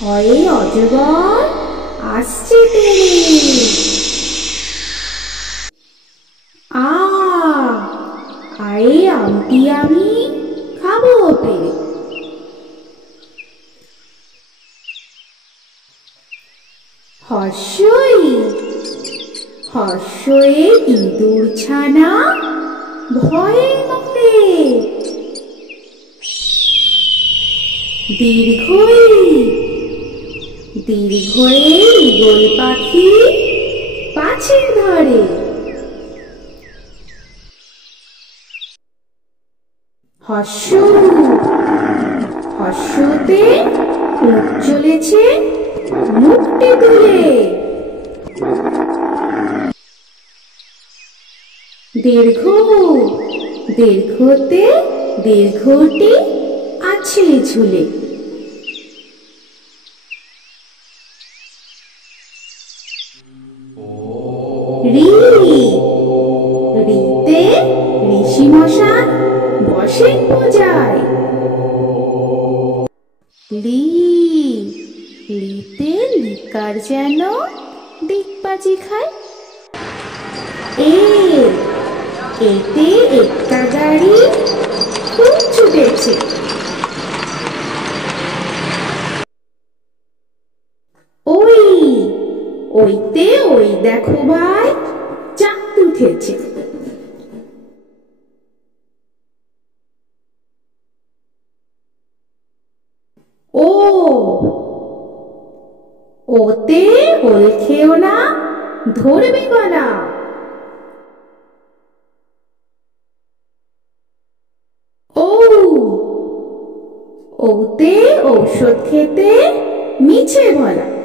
হয়ে অজগর আসছে তেরে। আয়ে আমটি আমি খাবো পেরে। হর্ষই হর্ষয়ে ইঁদুর ছানা ভয়ে মরে। দীর্ঘই দীর্ঘয়ে ঈগল পাখি পাছে ধরে। হর্ষ হর্ষতে উঠ চলেছে মুখটি তুলে। দীর্ঘ দীর্ঘতে দীর্ঘটি আছে ঝুলে। রি রিতে ঋষি মশাই বসেন পূজায়। লি লিতে লিকার যেন দিকবাজি খায়। এতে একটা গাড়ি খুব ছুটেছে। ওইতে ওই দেখো ভাই চাঁদ উঠেছে। ওতে ওল খেও না ধরবে গলা। ওতে ঔষধ খেতে মিছে বলা।